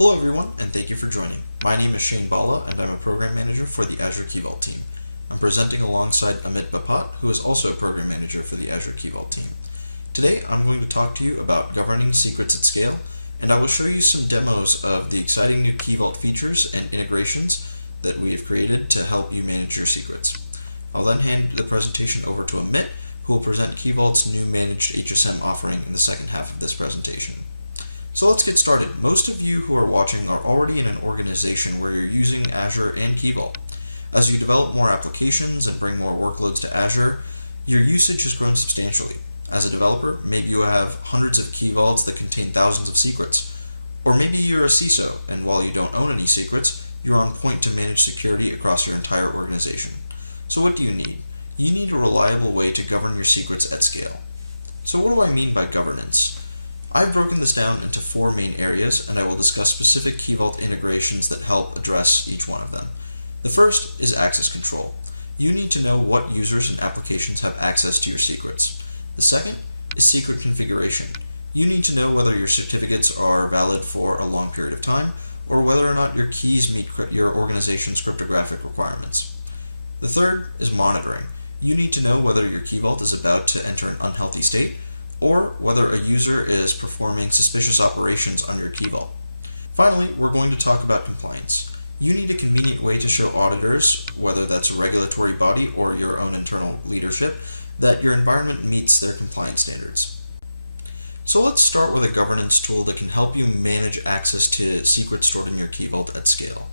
Hello everyone, and thank you for joining. My name is Shane Bala, and I'm a Program Manager for the Azure Key Vault team. I'm presenting alongside Amit Bapat, who is also a Program Manager for the Azure Key Vault team. Today, I'm going to talk to you about governing secrets at scale, and I will show you some demos of the exciting new Key Vault features and integrations that we have created to help you manage your secrets. I'll then hand the presentation over to Amit, who will present Key Vault's new managed HSM offering in the second half of this presentation. So let's get started. Most of you who are watching are already in an organization where you're using Azure and Key Vault. As you develop more applications and bring more workloads to Azure, your usage has grown substantially. As a developer, maybe you have hundreds of Key Vaults that contain thousands of secrets. Or maybe you're a CISO, and while you don't own any secrets, you're on point to manage security across your entire organization. So what do you need? You need a reliable way to govern your secrets at scale. So what do I mean by governance? I've broken this down into 4 main areas, and I will discuss specific Key Vault integrations that help address each one of them. The first is access control. You need to know what users and applications have access to your secrets. The second is secret configuration. You need to know whether your certificates are valid for a long period of time, or whether or not your keys meet your organization's cryptographic requirements. The third is monitoring. You need to know whether your Key Vault is about to enter an unhealthy state, or whether a user is performing suspicious operations on your Key Vault. Finally, we're going to talk about compliance. You need a convenient way to show auditors, whether that's a regulatory body or your own internal leadership, that your environment meets their compliance standards. So let's start with a governance tool that can help you manage access to secrets stored in your Key Vault at scale.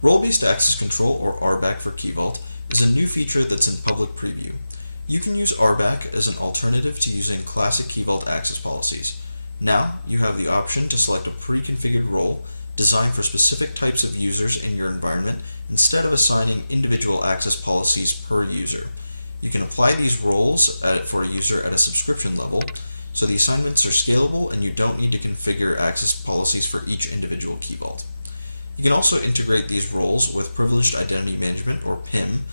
Role-based access control, or RBAC for Key Vault, is a new feature that's in public preview. You can use RBAC as an alternative to using classic Key Vault access policies. Now, you have the option to select a pre-configured role designed for specific types of users in your environment instead of assigning individual access policies per user. You can apply these roles for a user at a subscription level, so the assignments are scalable and you don't need to configure access policies for each individual Key Vault. You can also integrate these roles with Privileged Identity Management, or PIM,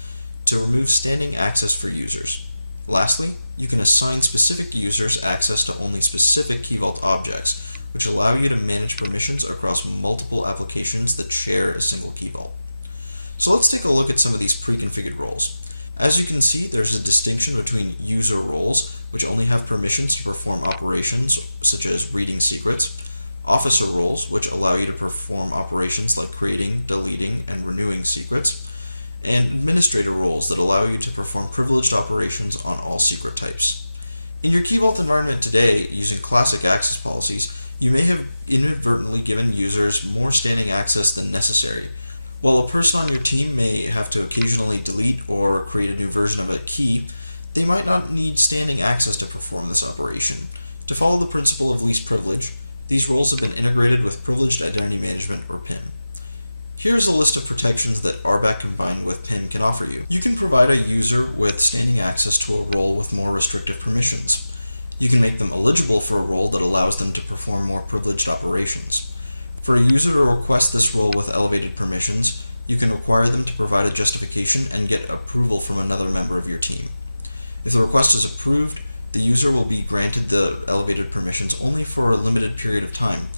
to remove standing access for users. Lastly, you can assign specific users access to only specific Key Vault objects, which allow you to manage permissions across multiple applications that share a single Key Vault. So let's take a look at some of these pre-configured roles. As you can see, there's a distinction between user roles, which only have permissions to perform operations such as reading secrets, officer roles, which allow you to perform operations like creating, deleting, and renewing secrets, and administrator roles that allow you to perform privileged operations on all secret types. In your Key Vault environment today, using classic access policies, you may have inadvertently given users more standing access than necessary. While a person on your team may have to occasionally delete or create a new version of a key, they might not need standing access to perform this operation. To follow the principle of least privilege, these roles have been integrated with Privileged Identity Management, or PIM. Here's a list of protections that RBAC combined with PIM can offer you. You can provide a user with standing access to a role with more restrictive permissions. You can make them eligible for a role that allows them to perform more privileged operations. For a user to request this role with elevated permissions, you can require them to provide a justification and get approval from another member of your team. If the request is approved, the user will be granted the elevated permissions only for a limited period of time.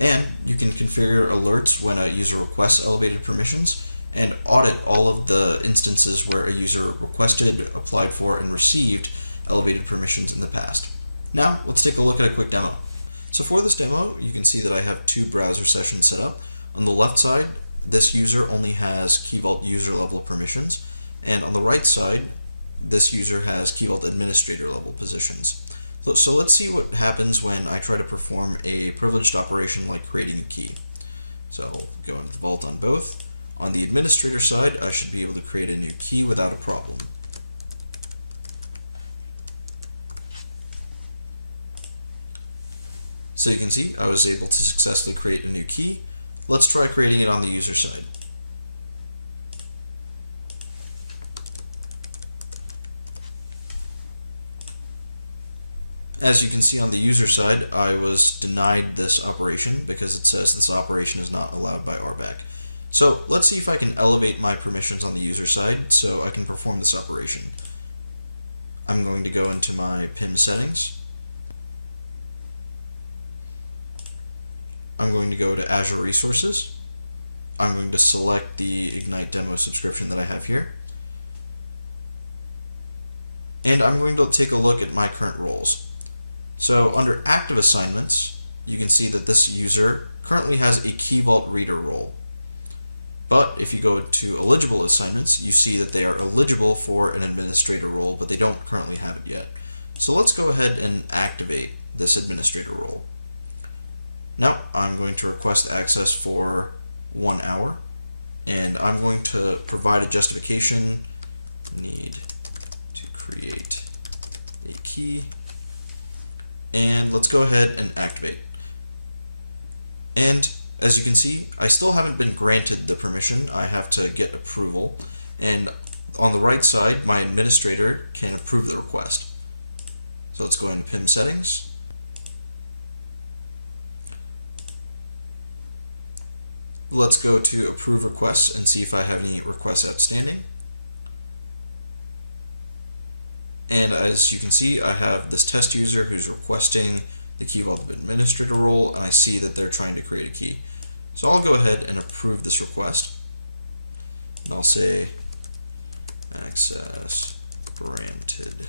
And you can configure alerts when a user requests elevated permissions and audit all of the instances where a user requested, applied for, and received elevated permissions in the past. Now, let's take a look at a quick demo. So for this demo, you can see that I have 2 browser sessions set up. On the left side, this user only has Key Vault user level permissions, and on the right side, this user has Key Vault administrator level positions. So let's see what happens when I try to perform a privileged operation like creating a key. So I'll go into the vault on both. On the administrator side, I should be able to create a new key without a problem. So you can see I was able to successfully create a new key. Let's try creating it on the user side. As you can see on the user side, I was denied this operation because it says this operation is not allowed by RBAC. So let's see if I can elevate my permissions on the user side so I can perform this operation. I'm going to go into my PIM settings. I'm going to go to Azure Resources. I'm going to select the Ignite Demo subscription that I have here. And I'm going to take a look at my current roles. So under Active Assignments, you can see that this user currently has a Key Vault Reader role. But if you go to Eligible Assignments, you see that they are eligible for an administrator role, but they don't currently have it yet. So let's go ahead and activate this administrator role. Now I'm going to request access for 1 hour, and I'm going to provide a justification. Need to create a key, and let's go ahead and activate. And as you can see, I still haven't been granted the permission. I have to get approval, and on the right side my administrator can approve the request. So let's go into PIM settings. Let's go to approve requests and see if I have any requests outstanding. And as you can see, I have this test user who's requesting the Key Vault administrator role, and I see that they're trying to create a key. So I'll go ahead and approve this request. And I'll say access granted.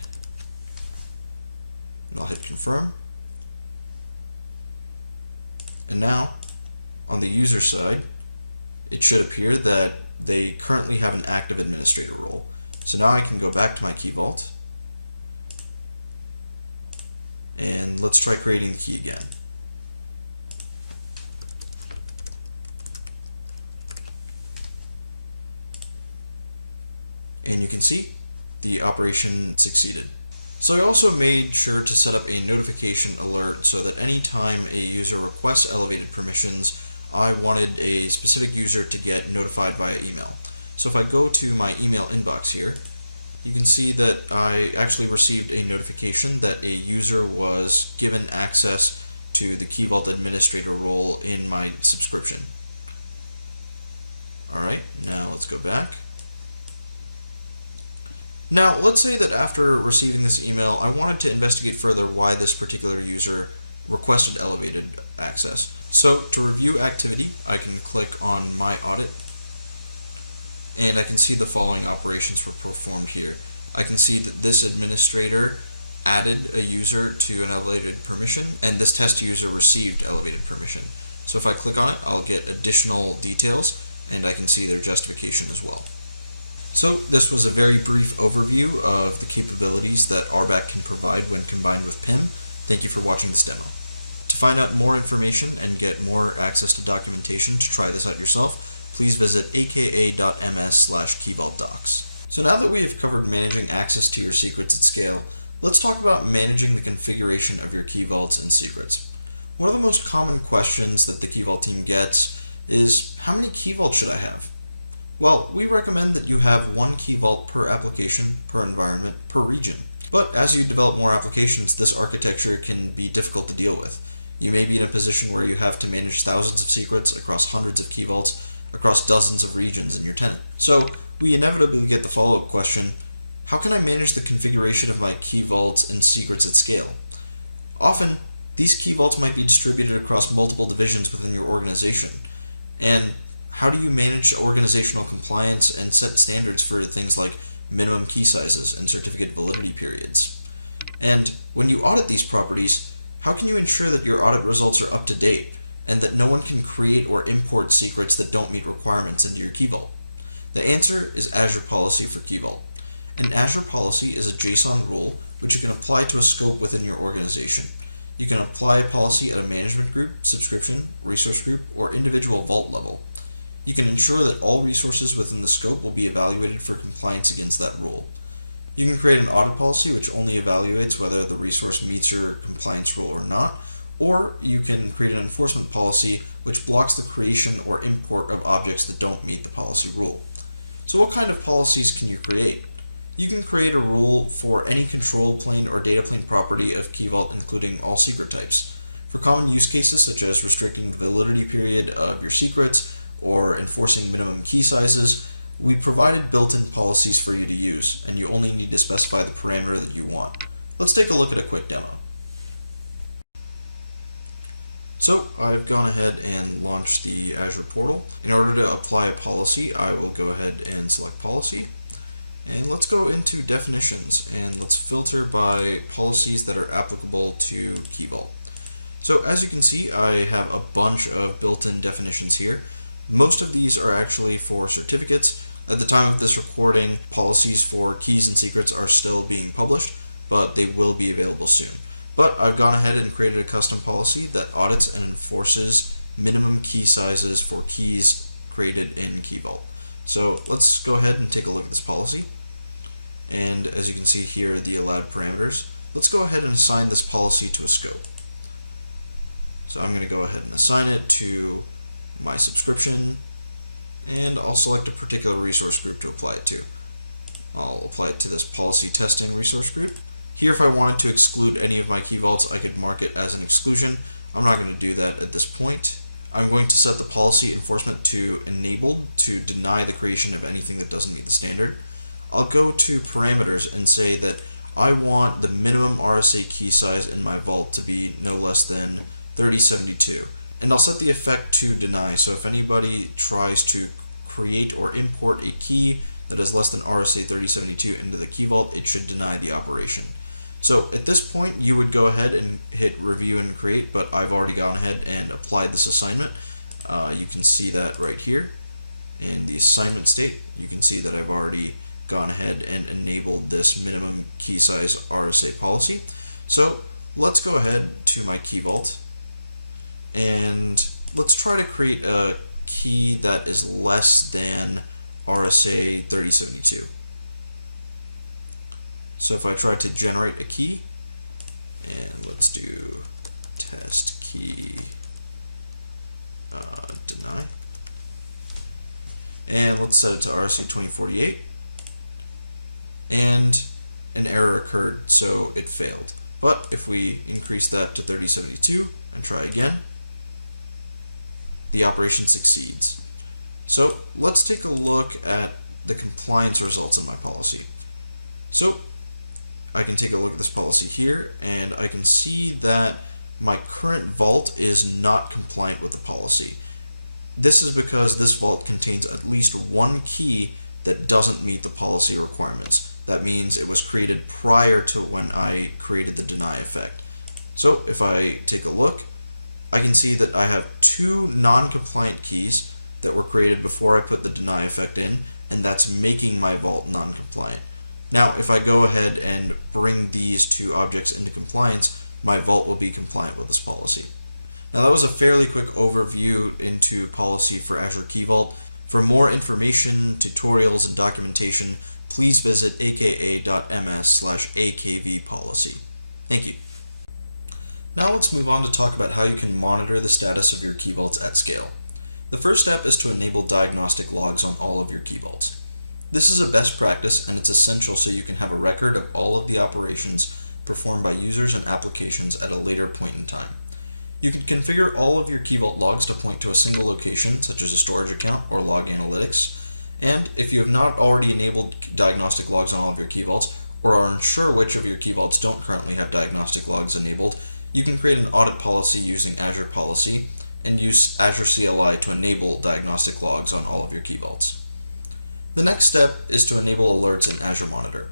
And I'll hit confirm. And now, on the user side, it should appear that they currently have an active administrator role. So now I can go back to my Key Vault, and let's try creating the key again. And you can see the operation succeeded. So I also made sure to set up a notification alert so that anytime a user requests elevated permissions, I wanted a specific user to get notified via email. So if I go to my email inbox here, you can see that I actually received a notification that a user was given access to the Key Vault administrator role in my subscription. Alright, now let's go back. Now, let's say that after receiving this email, I wanted to investigate further why this particular user requested elevated access. So, to review activity, I can click on My Audit, and I can see the following operations were performed here. I can see that this administrator added a user to an elevated permission, and this test user received elevated permission. So if I click on it, I'll get additional details, and I can see their justification as well. So this was a very brief overview of the capabilities that RBAC can provide when combined with PIM. Thank you for watching this demo. To find out more information and get more access to documentation to try this out yourself, please visit aka.ms/keyvaultdocs. So now that we have covered managing access to your secrets at scale, let's talk about managing the configuration of your key vaults and secrets. One of the most common questions that the Key Vault team gets is, how many key vaults should I have? Well, we recommend that you have one key vault per application, per environment, per region. But as you develop more applications, this architecture can be difficult to deal with. You may be in a position where you have to manage thousands of secrets across hundreds of key vaults, across dozens of regions in your tenant. So we inevitably get the follow-up question, how can I manage the configuration of my key vaults and secrets at scale? Often, these key vaults might be distributed across multiple divisions within your organization. And how do you manage organizational compliance and set standards for things like minimum key sizes and certificate validity periods? And when you audit these properties, how can you ensure that your audit results are up to date and that no one can create or import secrets that don't meet requirements into your Key Vault? The answer is Azure Policy for Key Vault. An Azure policy is a JSON rule which you can apply to a scope within your organization. You can apply a policy at a management group, subscription, resource group, or individual vault level. You can ensure that all resources within the scope will be evaluated for compliance against that rule. You can create an audit policy which only evaluates whether the resource meets your compliance rule or not, or you can create an enforcement policy which blocks the creation or import of objects that don't meet the policy rule. So what kind of policies can you create? You can create a rule for any control plane or data plane property of Key Vault, including all secret types. For common use cases such as restricting the validity period of your secrets or enforcing minimum key sizes, we provided built-in policies for you to use, and you only need to specify the parameter that you want. Let's take a look at a quick demo. So So I've gone ahead and launched the Azure portal. In order to apply a policy, I will go ahead and select policy. And let's go into definitions and let's filter by policies that are applicable to Key Vault. So as you can see, I have a bunch of built-in definitions here. Most of these are actually for certificates. At the time of this recording, policies for keys and secrets are still being published, but they will be available soon. But I've gone ahead and created a custom policy that audits and enforces minimum key sizes for keys created in Key Vault. So let's go ahead and take a look at this policy. And as you can see here, the allowed parameters. Let's go ahead and assign this policy to a scope. So I'm going to go ahead and assign it to my subscription, and I'll select a particular resource group to apply it to. I'll apply it to this policy testing resource group. Here, if I wanted to exclude any of my key vaults, I could mark it as an exclusion. I'm not going to do that at this point. I'm going to set the policy enforcement to enabled to deny the creation of anything that doesn't meet the standard. I'll go to parameters and say that I want the minimum RSA key size in my vault to be no less than 3072. And I'll set the effect to deny, so if anybody tries to create or import a key that is less than RSA 3072 into the key vault, it should deny the operation. So at this point, you would go ahead and hit review and create, but I've already gone ahead and applied this assignment. You can see that right here in the assignment state. You can see that I've already gone ahead and enabled this minimum key size RSA policy. So let's go ahead to my key vault and let's try to create a key that is less than RSA 3072. So if I try to generate a key, and let's do test key deny, and let's set it to RSA 2048, and an error occurred, so it failed. But if we increase that to 3072 and try again, the operation succeeds. So let's take a look at the compliance results in my policy. So I can take a look at this policy here, and I can see that my current vault is not compliant with the policy. This is because this vault contains at least one key that doesn't meet the policy requirements. That means it was created prior to when I created the deny effect. So if I take a look, I can see that I have two non-compliant keys that were created before I put the deny effect in, and that's making my vault non-compliant. Now, if I go ahead and bring these two objects into compliance, my vault will be compliant with this policy. Now, that was a fairly quick overview into policy for Azure Key Vault. For more information, tutorials, and documentation, please visit aka.ms/akvpolicy. Thank you. Now let's move on to talk about how you can monitor the status of your key vaults at scale. The first step is to enable diagnostic logs on all of your key vaults. This is a best practice, and it's essential so you can have a record of all of the operations performed by users and applications at a later point in time. You can configure all of your Key Vault logs to point to a single location, such as a storage account or log analytics. And if you have not already enabled diagnostic logs on all of your Key Vaults, or are unsure which of your Key Vaults don't currently have diagnostic logs enabled, you can create an audit policy using Azure Policy and use Azure CLI to enable diagnostic logs on all of your Key Vaults. The next step is to enable alerts in Azure Monitor.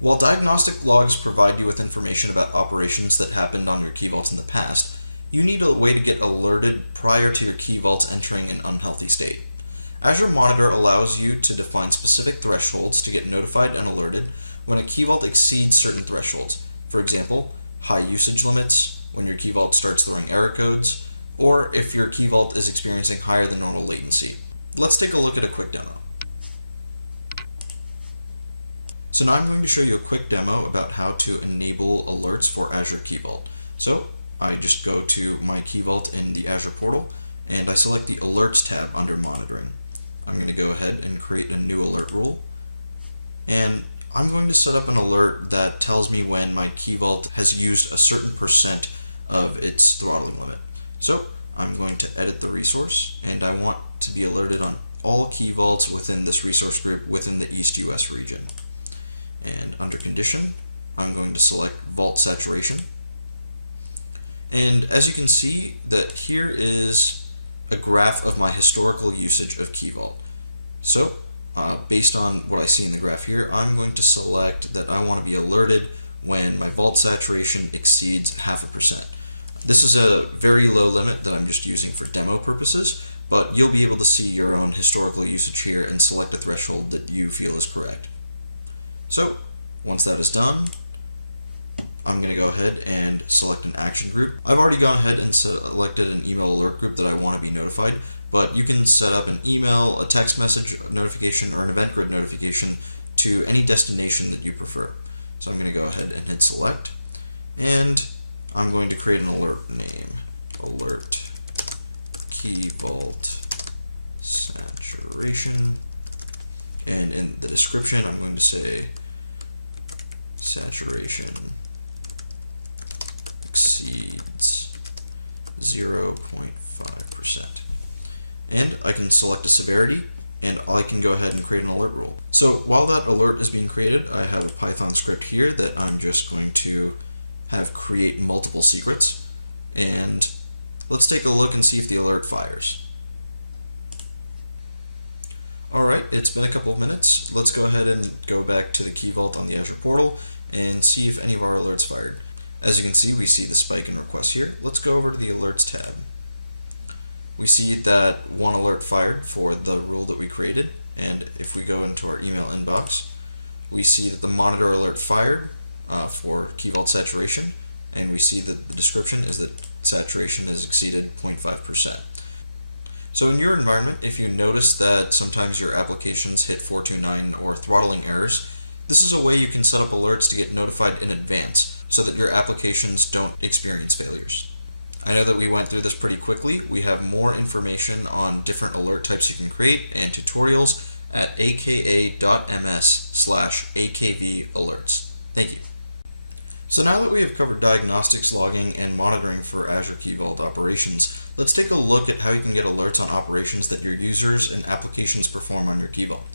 While diagnostic logs provide you with information about operations that happened on your Key Vaults in the past, you need a way to get alerted prior to your Key Vaults entering an unhealthy state. Azure Monitor allows you to define specific thresholds to get notified and alerted when a Key Vault exceeds certain thresholds. For example, high usage limits, when your Key Vault starts throwing error codes, or if your Key Vault is experiencing higher than normal latency. Let's take a look at a quick demo. So now I'm going to show you a quick demo about how to enable alerts for Azure Key Vault. So I just go to my Key Vault in the Azure portal, and I select the Alerts tab under Monitoring. I'm going to go ahead and create a new alert rule, and I'm going to set up an alert that tells me when my Key Vault has used a certain percent of its throttling limit. So I'm going to edit the resource, and I want to be alerted on all Key Vaults within this resource group within the East US region. And under Condition, I'm going to select Vault Saturation. And as you can see, that here is a graph of my historical usage of Key Vault. So based on what I see in the graph here, I'm going to select that I want to be alerted when my vault saturation exceeds 0.5%. This is a very low limit that I'm just using for demo purposes, but you'll be able to see your own historical usage here and select a threshold that you feel is correct. So once that is done, I'm going to go ahead and select an action group. I've already gone ahead and selected an email alert group that I want to be notified, but you can set up an email, a text message notification, or an event grid notification to any destination that you prefer. So I'm going to go ahead and hit select, and I'm going to create an alert name, alert Key Vault saturation, and in the description I'm going to say saturation exceeds 0.5%. And I can select a severity, and I can go ahead and create an alert rule. So while that alert is being created, I have a Python script here that I'm just going to have create multiple secrets, and let's take a look and see if the alert fires. Alright, it's been a couple of minutes. Let's go ahead and go back to the Key Vault on the Azure portal and see if any of our alerts fired. As you can see, we see the spike in requests here. Let's go over to the alerts tab. We see that one alert fired for the rule that we created, and if we go into our email inbox, we see that the monitor alert fired for Key Vault saturation, and we see that the description is that saturation has exceeded 0.5%. So in your environment, if you notice that sometimes your applications hit 429 or throttling errors, this is a way you can set up alerts to get notified in advance so that your applications don't experience failures. I know that we went through this pretty quickly. We have more information on different alert types you can create and tutorials at aka.ms/akvalerts. Thank you. So now that we have covered diagnostics, logging, and monitoring for Azure Key Vault operations, let's take a look at how you can get alerts on operations that your users and applications perform on your Key Vault.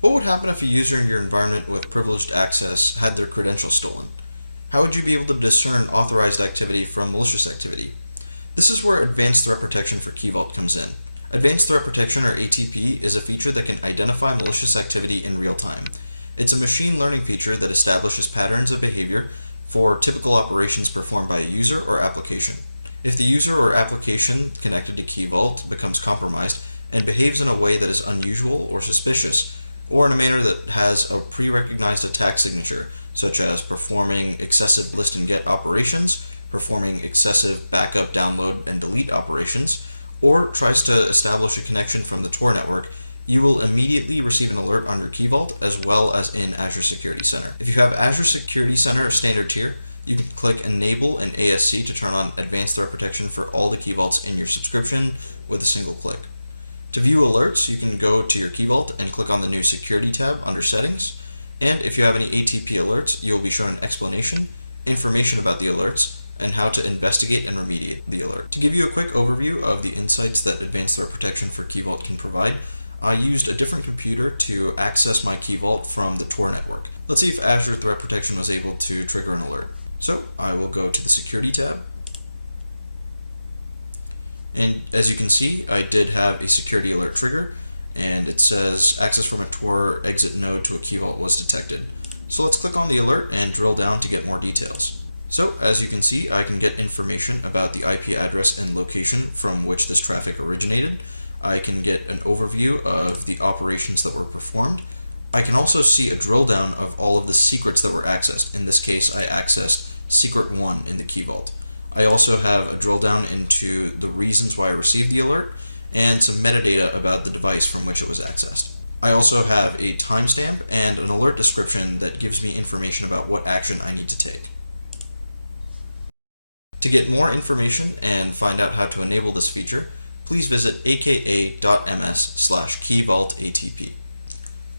What would happen if a user in your environment with privileged access had their credentials stolen? How would you be able to discern authorized activity from malicious activity? This is where Advanced Threat Protection for Key Vault comes in. Advanced Threat Protection, or ATP, is a feature that can identify malicious activity in real time. It's a machine learning feature that establishes patterns of behavior for typical operations performed by a user or application. If the user or application connected to Key Vault becomes compromised and behaves in a way that is unusual or suspicious, or in a manner that has a pre-recognized attack signature, such as performing excessive list and get operations, performing excessive backup, download, and delete operations, or tries to establish a connection from the Tor network, you will immediately receive an alert on your Key Vault as well as in Azure Security Center. If you have Azure Security Center standard tier, you can click Enable in ASC to turn on Advanced Threat Protection for all the Key Vaults in your subscription with a single click. To view alerts, you can go to your Key Vault and click on the new Security tab under Settings, and if you have any ATP alerts, you will be shown an explanation, information about the alerts, and how to investigate and remediate the alert. To give you a quick overview of the insights that Advanced Threat Protection for Key Vault can provide, I used a different computer to access my Key Vault from the Tor network. Let's see if Azure Threat Protection was able to trigger an alert. So I will go to the Security tab, and as you can see, I did have a security alert trigger, and it says access from a Tor exit node to a Key Vault was detected. So let's click on the alert and drill down to get more details. So as you can see, I can get information about the IP address and location from which this traffic originated. I can get an overview of the operations that were performed. I can also see a drill down of all of the secrets that were accessed. In this case, I accessed secret 1 in the Key Vault. I also have a drill down into the reasons why I received the alert and some metadata about the device from which it was accessed. I also have a timestamp and an alert description that gives me information about what action I need to take. To get more information and find out how to enable this feature, please visit aka.ms/keyvaultatp.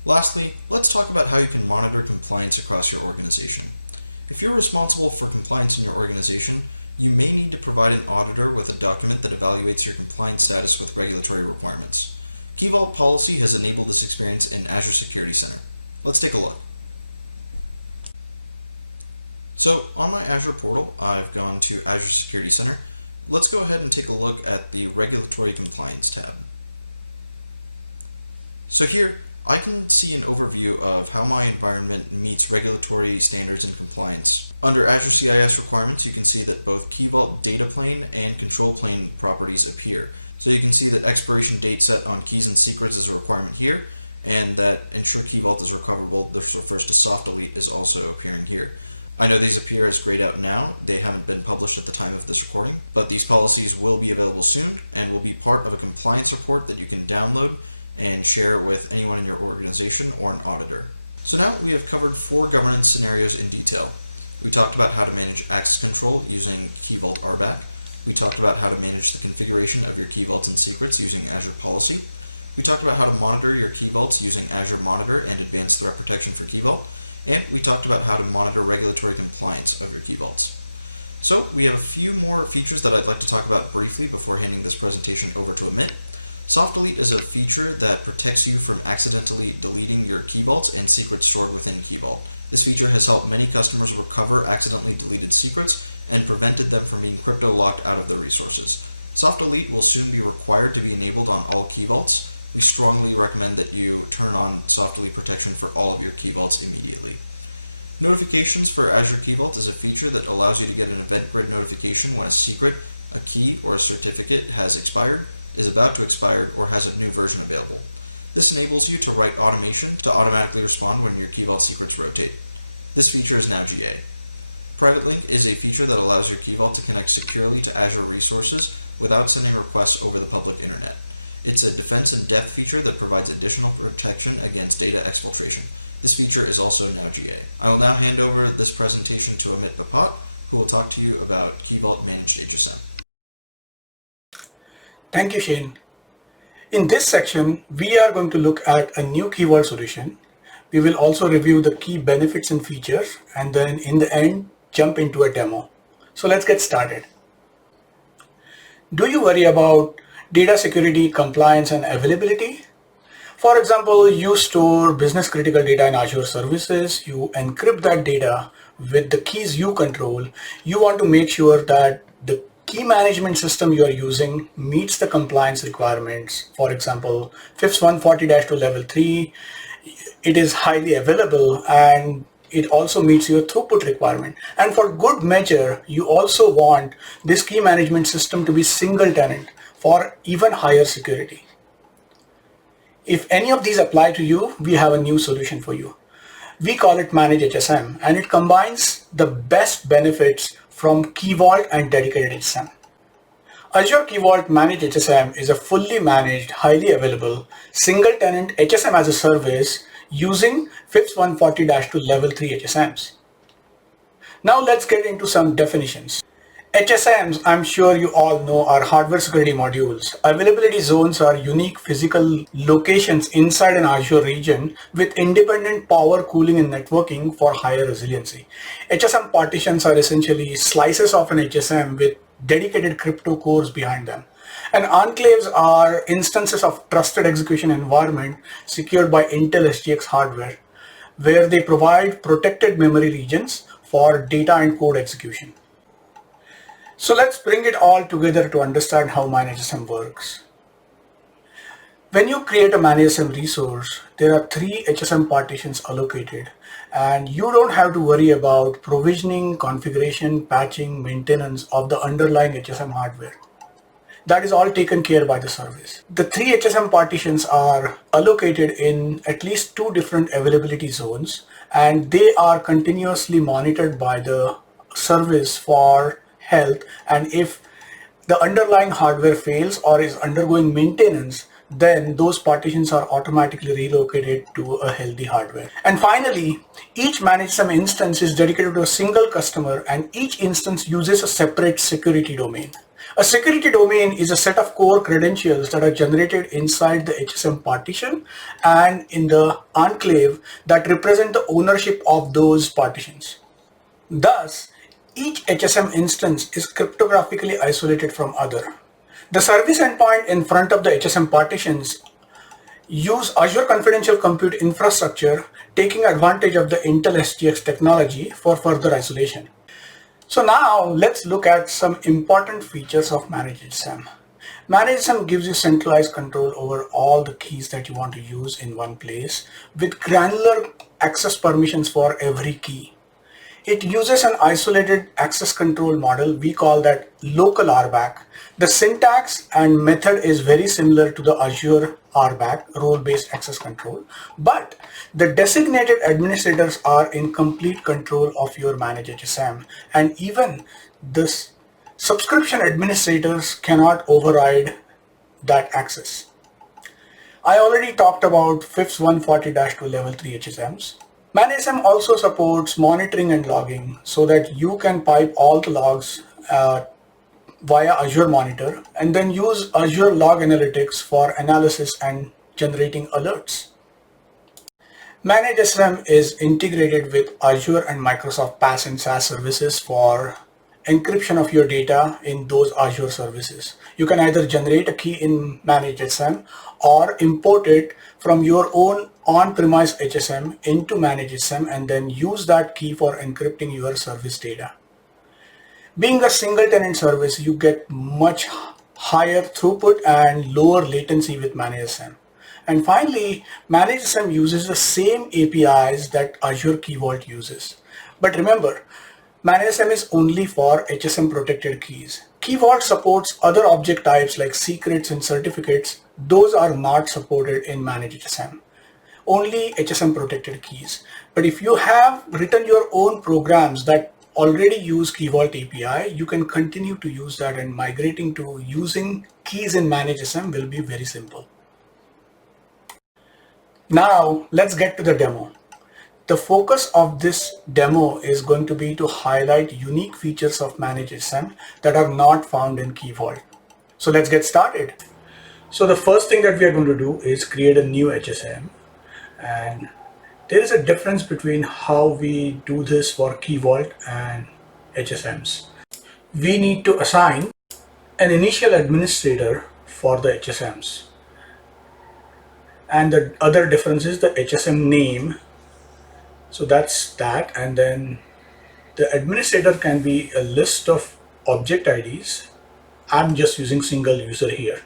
Lastly, let's talk about how you can monitor compliance across your organization. If you're responsible for compliance in your organization, you may need to provide an auditor with a document that evaluates your compliance status with regulatory requirements. Key Vault policy has enabled this experience in Azure Security Center. Let's take a look. So on my Azure portal, I've gone to Azure Security Center. Let's go ahead and take a look at the Regulatory Compliance tab. So here, I can see an overview of how my environment meets regulatory standards and compliance. Under Azure CIS requirements, you can see that both Key Vault data plane and control plane properties appear. So you can see that expiration date set on keys and secrets is a requirement here, and that ensure Key Vault is recoverable, this refers to soft delete, is also appearing here. I know these appear as grayed out now. They haven't been published at the time of this recording, but these policies will be available soon and will be part of a compliance report that you can download and share with anyone in your organization or an auditor. So now we have covered 4 governance scenarios in detail. We talked about how to manage access control using Key Vault RBAC. We talked about how to manage the configuration of your Key Vaults and secrets using Azure Policy. We talked about how to monitor your Key Vaults using Azure Monitor and Advanced Threat Protection for Key Vault. And we talked about how to monitor regulatory compliance of your Key Vaults. So we have a few more features that I'd like to talk about briefly before handing this presentation over to Amit. Soft delete is a feature that protects you from accidentally deleting your Key Vaults and secrets stored within Key Vault. This feature has helped many customers recover accidentally deleted secrets and prevented them from being crypto locked out of their resources. Soft delete will soon be required to be enabled on all Key Vaults. We strongly recommend that you turn on soft delete protection for all of your Key Vaults immediately. Notifications for Azure Key Vault is a feature that allows you to get an event grid notification when a secret, a key, or a certificate has expired, is about to expire, or has a new version available. This enables you to write automation to automatically respond when your Key Vault secrets rotate. This feature is now GA. Private Link is a feature that allows your Key Vault to connect securely to Azure resources without sending requests over the public internet. It's a defense in depth feature that provides additional protection against data exfiltration. This feature is also now GA. I will now hand over this presentation to Amit Bapat, who will talk to you about Key Vault Managed HSM. Thank you, Shane. In this section, we are going to look at a new Key Vault solution. We will also review the key benefits and features, and then in the end, jump into a demo. So let's get started. Do you worry about data security, compliance, and availability? For example, you store business critical data in Azure services, you encrypt that data with the keys you control. You want to make sure that the key management system you are using meets the compliance requirements. For example, FIPS 140-2 level 3, it is highly available and it also meets your throughput requirement. And for good measure, you also want this key management system to be single tenant for even higher security. If any of these apply to you, we have a new solution for you. We call it Managed HSM, and it combines the best benefits from Key Vault and dedicated HSM. Azure Key Vault Managed HSM is a fully managed, highly available, single-tenant HSM as a service using FIPS 140-2 level 3 HSMs. Now let's get into some definitions. HSMs, I'm sure you all know, are hardware security modules. Availability zones are unique physical locations inside an Azure region with independent power, cooling, and networking for higher resiliency. HSM partitions are essentially slices of an HSM with dedicated crypto cores behind them. And enclaves are instances of trusted execution environment secured by Intel SGX hardware, where they provide protected memory regions for data and code execution. So let's bring it all together to understand how Managed HSM works. When you create a Managed HSM resource, there are 3 HSM partitions allocated, and you don't have to worry about provisioning, configuration, patching, maintenance of the underlying HSM hardware. That is all taken care by the service. The 3 HSM partitions are allocated in at least 2 different availability zones, and they are continuously monitored by the service for health, and if the underlying hardware fails or is undergoing maintenance, then those partitions are automatically relocated to a healthy hardware. And finally, each Managed HSM instance is dedicated to a single customer, and each instance uses a separate security domain. A security domain is a set of core credentials that are generated inside the HSM partition and in the enclave that represent the ownership of those partitions. Thus, each HSM instance is cryptographically isolated from other. The service endpoint in front of the HSM partitions use Azure Confidential Compute infrastructure taking advantage of the Intel SGX technology for further isolation. So now let's look at some important features of Managed HSM. Managed HSM gives you centralized control over all the keys that you want to use in one place with granular access permissions for every key. It uses an isolated access control model. We call that local RBAC. The syntax and method is very similar to the Azure RBAC, role-based access control, but the designated administrators are in complete control of your Managed HSM, and even this subscription administrators cannot override that access. I already talked about FIPS 140-2 level 3 HSMs. ManHSM also supports monitoring and logging so that you can pipe all the logs via Azure Monitor and then use Azure Log Analytics for analysis and generating alerts. ManHSM is integrated with Azure and Microsoft PaaS and SaaS services for encryption of your data in those Azure services. You can either generate a key in Managed HSM or import it from your own on-premise HSM into Managed HSM and then use that key for encrypting your service data. Being a single-tenant service, you get much higher throughput and lower latency with Managed HSM. And finally, Managed HSM uses the same APIs that Azure Key Vault uses. But remember, Managed HSM is only for HSM protected keys. Key Vault supports other object types like secrets and certificates. Those are not supported in Managed HSM. Only HSM protected keys. But if you have written your own programs that already use Key Vault API, you can continue to use that, and migrating to using keys in Managed HSM will be very simple. Now let's get to the demo. The focus of this demo is going to be to highlight unique features of Managed HSM that are not found in Key Vault. So let's get started. So the first thing that we are going to do is create a new HSM, and there is a difference between how we do this for Key Vault and HSMs. We need to assign an initial administrator for the HSMs, and the other difference is the HSM name. So that's that, and then the administrator can be a list of object IDs. I'm just using single user here.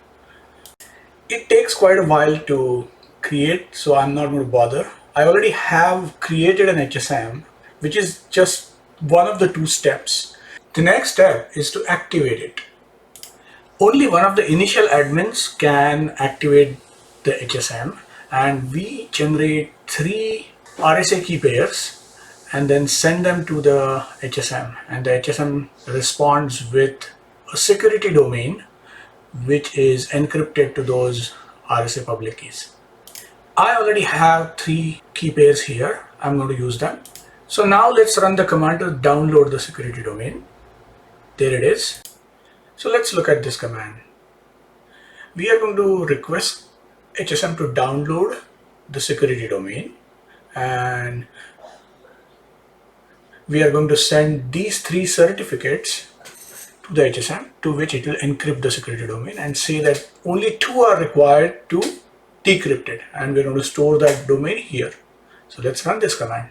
It takes quite a while to create, so I'm not going to bother. I already have created an HSM, which is just one of the two steps. The next step is to activate it. Only one of the initial admins can activate the HSM, and we generate 3 RSA key pairs and then send them to the HSM, and the HSM responds with a security domain which is encrypted to those RSA public keys. I already have 3 key pairs here. I'm going to use them. So now let's run the command to download the security domain. There it is. So let's look at this command. We are going to request HSM to download the security domain, and we are going to send these 3 certificates to the HSM, to which it will encrypt the security domain and say that only 2 are required to decrypt it, and we're going to store that domain here. So let's run this command.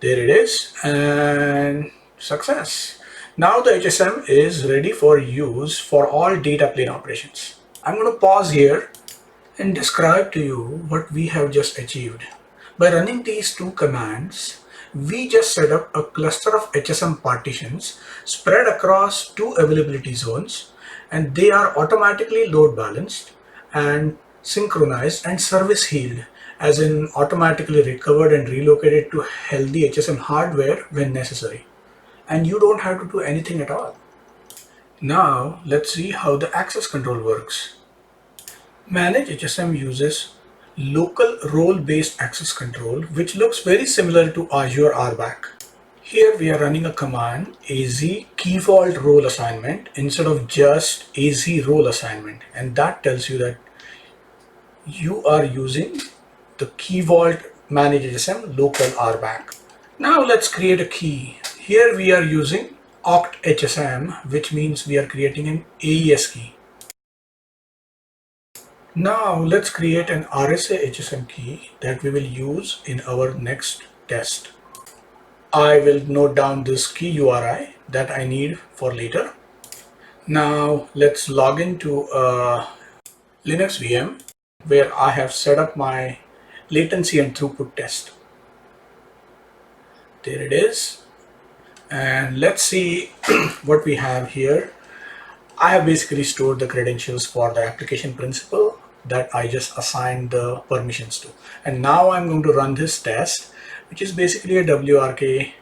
There it is, and success. Now the HSM is ready for use for all data plane operations. I'm going to pause here and describe to you what we have just achieved. By running these 2 commands, we just set up a cluster of HSM partitions spread across 2 availability zones, and they are automatically load balanced and synchronized and service healed, as in automatically recovered and relocated to healthy HSM hardware when necessary. And you don't have to do anything at all. Now let's see how the access control works. Managed HSM uses local role-based access control, which looks very similar to Azure RBAC. Here we are running a command AZ Key Vault role assignment instead of just AZ role assignment, and that tells you that you are using the Key Vault Managed HSM local RBAC. Now let's create a key. Here we are using Oct HSM, which means we are creating an AES key. Now let's create an RSA HSM key that we will use in our next test. I will note down this key URI that I need for later. Now let's log into a Linux VM where I have set up my latency and throughput test. There it is. And let's see what we have here. I have basically stored the credentials for the application principal that I just assigned the permissions to. And now I'm going to run this test, which is basically a WRK,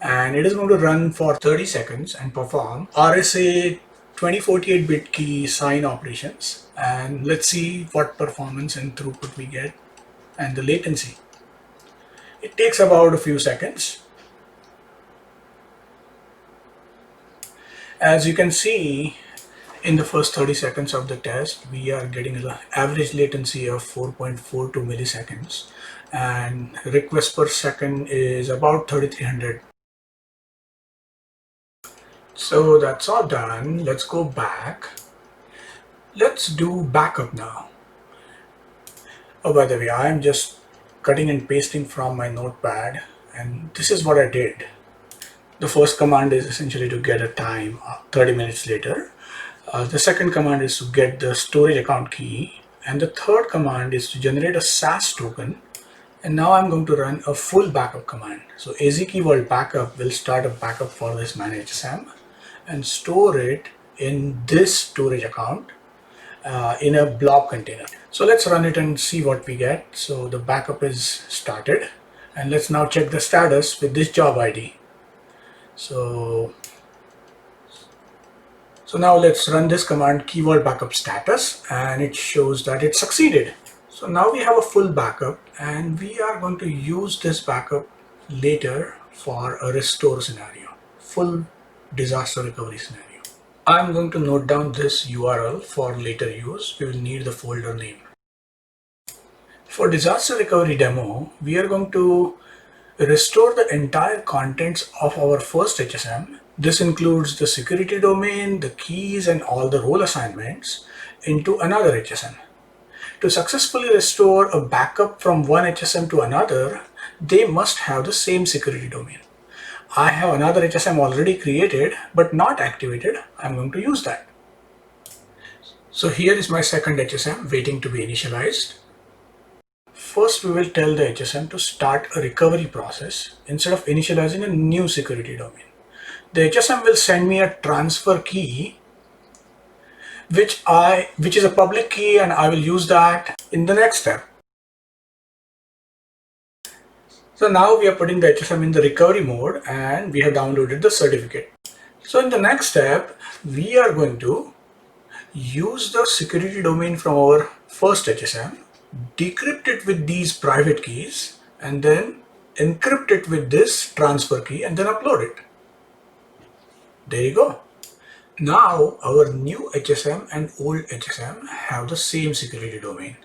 and it is going to run for 30 seconds and perform RSA 2048-bit key sign operations. And let's see what performance and throughput we get and the latency. It takes about a few seconds. As you can see, in the first 30 seconds of the test, we are getting an average latency of 4.42 milliseconds, and request per second is about 3300. So that's all done. Let's go back. Let's do backup now. Oh, by the way, I am just cutting and pasting from my notepad, and this is what I did. The first command is essentially to get a time 30 minutes later. The second command is to get the storage account key, and the third command is to generate a SAS token. And now I'm going to run a full backup command. So Azure Key Vault backup will start a backup for this managed HSM and store it in this storage account in a blob container. So let's run it and see what we get. So the backup is started, and let's now check the status with this job ID. So now let's run this command key vault backup status, and it shows that it succeeded. So now we have a full backup, and we are going to use this backup later for a restore scenario, full disaster recovery scenario. I'm going to note down this URL for later use. We will need the folder name. For disaster recovery demo, we are going to restore the entire contents of our first HSM. This includes the security domain, the keys, and all the role assignments into another HSM. To successfully restore a backup from one HSM to another, they must have the same security domain. I have another HSM already created but not activated. I'm going to use that. So here is my second HSM waiting to be initialized. First, we will tell the HSM to start a recovery process instead of initializing a new security domain. The HSM will send me a transfer key, which is a public key, and I will use that in the next step. So now we are putting the HSM in the recovery mode, and we have downloaded the certificate. So in the next step, we are going to use the security domain from our first HSM, decrypt it with these private keys, and then encrypt it with this transfer key, and then upload it. There you go. Now our new HSM and old HSM have the same security domain,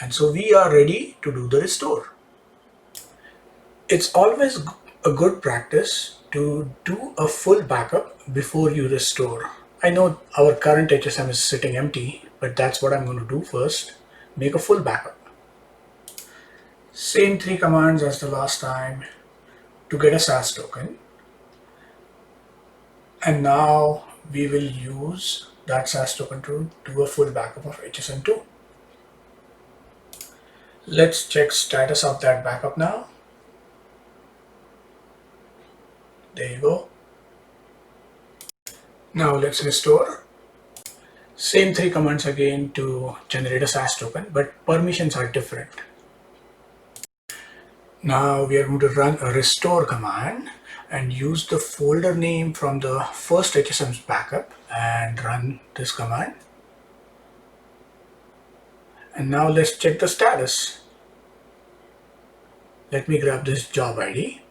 and so we are ready to do the restore. It's always a good practice to do a full backup before you restore. I know our current HSM is sitting empty, but that's what I'm going to do first. Make a full backup. Same 3 commands as the last time to get a SAS token. And now we will use that SAS token to do a full backup of HSM2. Let's check status of that backup now. There you go. Now let's restore. Same 3 commands again to generate a SAS token, but permissions are different. Now we are going to run a restore command and use the folder name from the first HSM's backup and run this command. And now let's check the status. Let me grab this job ID.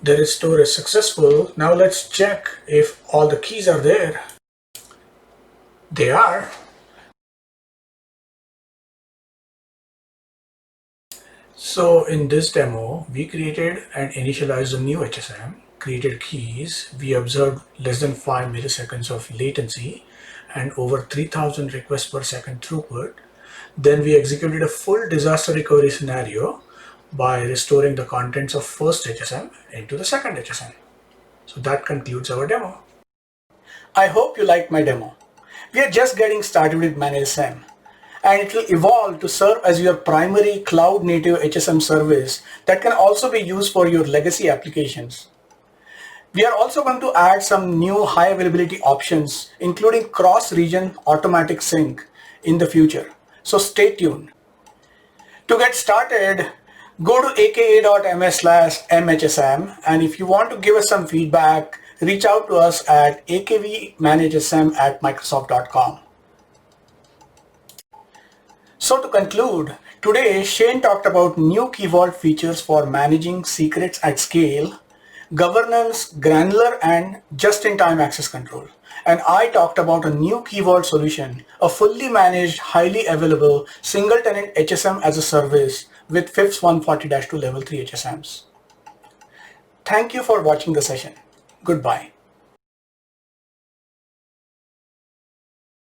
The restore is successful. Now let's check if all the keys are there. They are. So in this demo, we created and initialized a new HSM, created keys, we observed less than 5 milliseconds of latency and over 3000 requests per second throughput. Then we executed a full disaster recovery scenario by restoring the contents of first HSM into the second HSM. So that concludes our demo. I hope you liked my demo. We are just getting started with ManageSM, and it will evolve to serve as your primary cloud-native HSM service that can also be used for your legacy applications. We are also going to add some new high availability options, including cross-region automatic sync in the future. So stay tuned. To get started, go to aka.ms/mhsm, and if you want to give us some feedback, reach out to us at akvmanagessm@microsoft.com. So to conclude, today Shane talked about new Key Vault features for managing secrets at scale, governance, granular, and just-in-time access control. And I talked about a new Key Vault solution, a fully managed, highly available, single-tenant HSM as a service with FIPS 140-2 Level 3 HSMs. Thank you for watching the session. Goodbye.